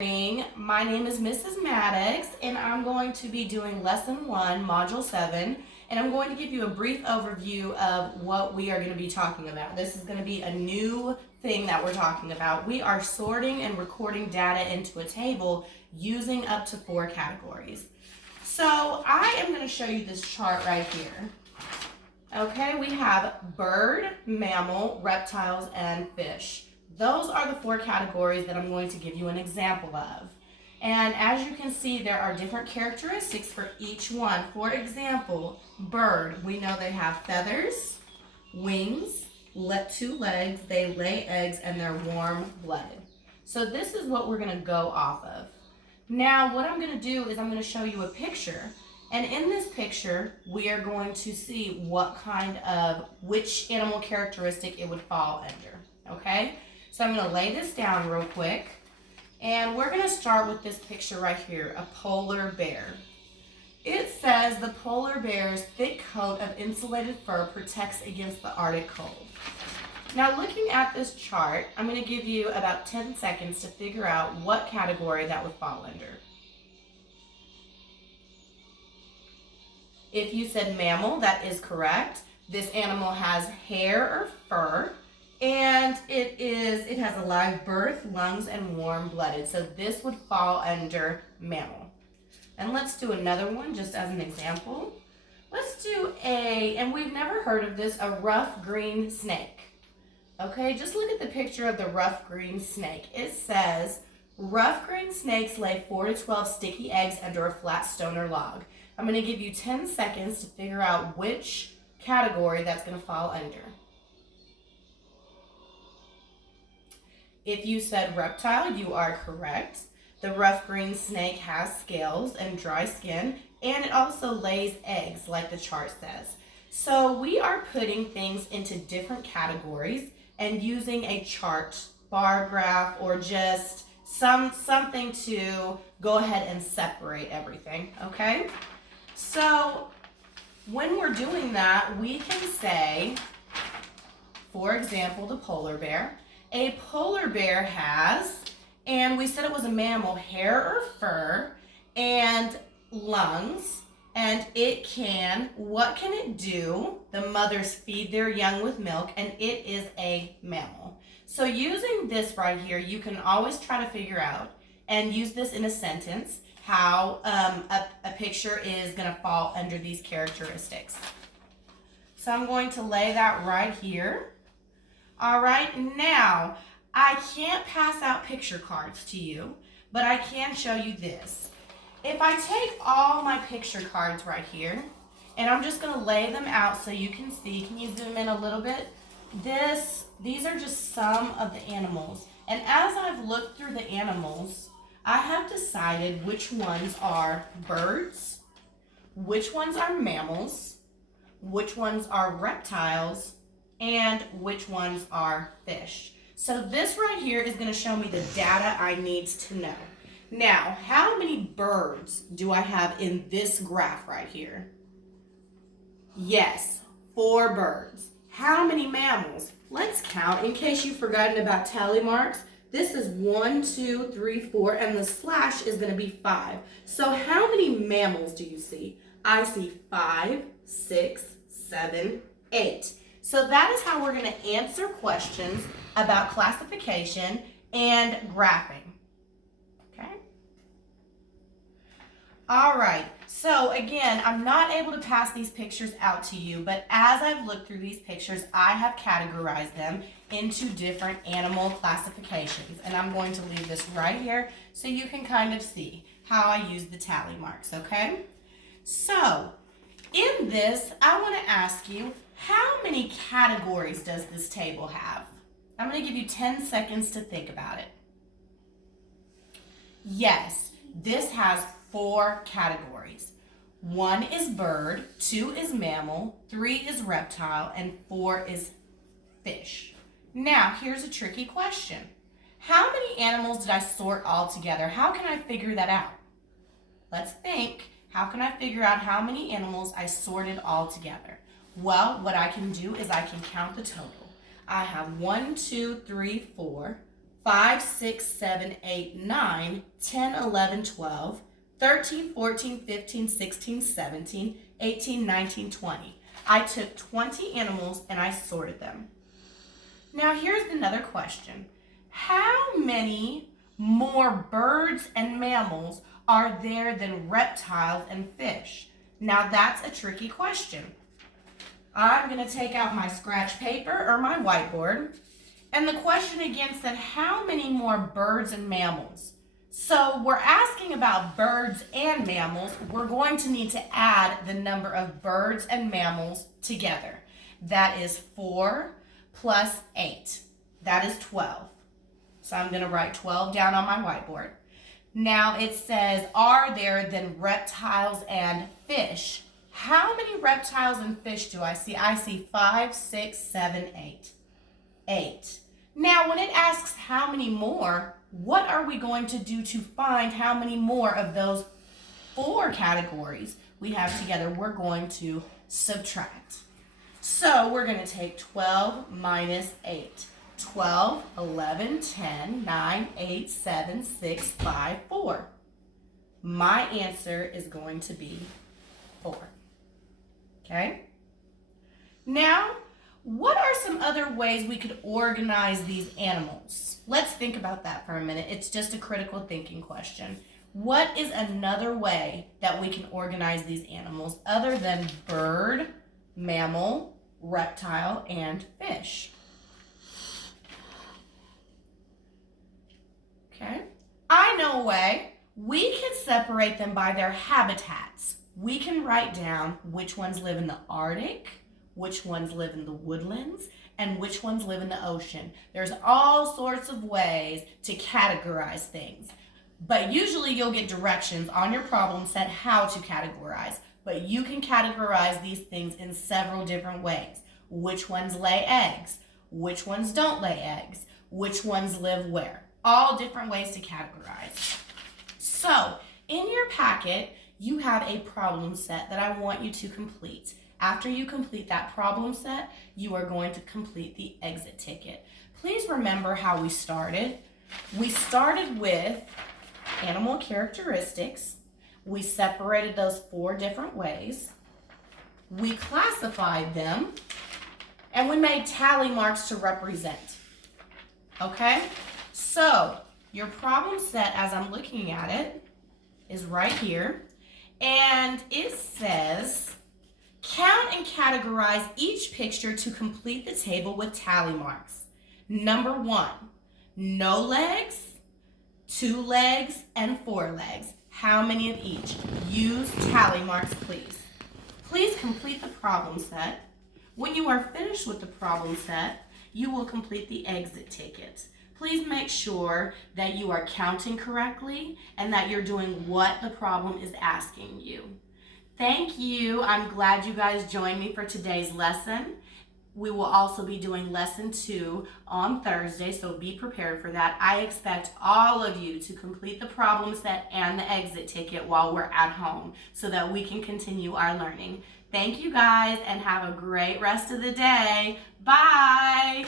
My name is Mrs. Maddox, and I'm going to be doing Lesson 1, Module 7, and I'm going to give you a brief overview of what we are going to be talking about. This is going to be a new thing that we're talking about. We are sorting and recording data into a table using up to 4 categories. So I am going to show you this chart right here. Okay, we have bird, mammal, reptiles, and fish. Those are the 4 categories that I'm going to give you an example of. And as you can see, there are different characteristics for each one. For example, bird, we know they have feathers, wings, 2 legs, they lay eggs, and they're warm-blooded. So this is what we're going to go off of. Now, what I'm going to do is I'm going to show you a picture. And in this picture, we are going to see which animal characteristic it would fall under, okay? So I'm going to lay this down real quick, and we're going to start with this picture right here, a polar bear. It says the polar bear's thick coat of insulated fur protects against the Arctic cold. Now looking at this chart, I'm going to give you about 10 seconds to figure out what category that would fall under. If you said mammal, that is correct. This animal has hair or fur. And it has a live birth, lungs, and warm-blooded. So this would fall under mammal. And let's do another one just as an example. Let's do and we've never heard of this, a rough green snake. Okay, just look at the picture of the rough green snake. It says, rough green snakes lay 4 to 12 sticky eggs under a flat stone or log. I'm going to give you 10 seconds to figure out which category that's going to fall under. If you said reptile, you are correct. The rough green snake has scales and dry skin, and it also lays eggs, like the chart says. So we are putting things into different categories and using a chart, bar graph, or just something to go ahead and separate everything, okay? So when we're doing that, we can say, for example, the polar bear. A polar bear has, and we said it was a mammal, hair or fur, and lungs, and what can it do? The mothers feed their young with milk, and it is a mammal. So using this right here, you can always try to figure out, and use this in a sentence, how a picture is going to fall under these characteristics. So I'm going to lay that right here. All right, now I can't pass out picture cards to you, but I can show you this. If I take all my picture cards right here, and I'm just going to lay them out so you can see, can you zoom in a little bit? These are just some of the animals. And as I've looked through the animals, I have decided which ones are birds, which ones are mammals, which ones are reptiles, and which ones are fish. So this right here is going to show me the data I need to know. Now, how many birds do I have in this graph right here? Yes, 4 birds. How many mammals? Let's count in case you've forgotten about tally marks. This is 1, 2, 3, 4, and the slash is going to be 5. So how many mammals do you see? I see 5, 6, 7, 8. So that is how we're going to answer questions about classification and graphing. Okay? All right. So again, I'm not able to pass these pictures out to you, but as I've looked through these pictures, I have categorized them into different animal classifications. And I'm going to leave this right here so you can kind of see how I use the tally marks, okay? So in this, I want to ask you, how many categories does this table have? I'm going to give you 10 seconds to think about it. Yes, this has 4 categories. 1 is bird, 2 is mammal, 3 is reptile, and 4 is fish. Now, here's a tricky question. How many animals did I sort all together? How can I figure that out? Let's think. How can I figure out how many animals I sorted all together? Well, what I can do is I can count the total. I have 1, 2, 3, 4, 5, 6, 7, 8, 9, 10, 11, 12, 13, 14, 15, 16, 17, 18, 19, 20. I took 20 animals and I sorted them. Now here's another question. How many more birds and mammals are there than reptiles and fish? Now that's a tricky question. I'm going to take out my scratch paper or my whiteboard. And the question again said, how many more birds and mammals? So we're asking about birds and mammals. We're going to need to add the number of birds and mammals together. That is 4 plus 8. That is 12. So I'm going to write 12 down on my whiteboard. Now it says, are there then reptiles and fish? How many reptiles and fish do I see? I see 5, 6, 7, 8. 8. Now, when it asks how many more, what are we going to do to find how many more of those 4 categories we have together? We're going to subtract. So we're going to take 12 minus 8. 12, 11, 10, 9, 8, 7, 6, 5, 4. My answer is going to be 4. Okay? Now, what are some other ways we could organize these animals? Let's think about that for a minute. It's just a critical thinking question. What is another way that we can organize these animals other than bird, mammal, reptile, and fish? Okay. I know a way. We can separate them by their habitats. We can write down which ones live in the Arctic, which ones live in the woodlands, and which ones live in the ocean. There's all sorts of ways to categorize things. But usually you'll get directions on your problem set how to categorize. But you can categorize these things in several different ways. Which ones lay eggs? Which ones don't lay eggs? Which ones live where? All different ways to categorize. So, in your packet, you have a problem set that I want you to complete. After you complete that problem set, you are going to complete the exit ticket. Please remember how we started. We started with animal characteristics. We separated those 4 different ways. We classified them, and we made tally marks to represent. Okay? So, your problem set, as I'm looking at it, is right here. And it says, count and categorize each picture to complete the table with tally marks. Number 1, no legs, 2 legs, and 4 legs. How many of each? Use tally marks, please. Please complete the problem set. When you are finished with the problem set, you will complete the exit ticket. Please make sure that you are counting correctly and that you're doing what the problem is asking you. Thank you. I'm glad you guys joined me for today's lesson. We will also be doing lesson 2 on Thursday, so be prepared for that. I expect all of you to complete the problem set and the exit ticket while we're at home so that we can continue our learning. Thank you guys and have a great rest of the day. Bye.